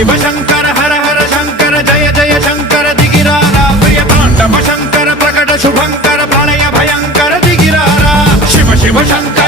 शिव शंकर हर हर शंकर जय जय शंकर दिगिरारा प्रिय तांडव शंकर प्रकट शुभंकर प्रलय भयंकर दिगिरारा शिव शिव शंकर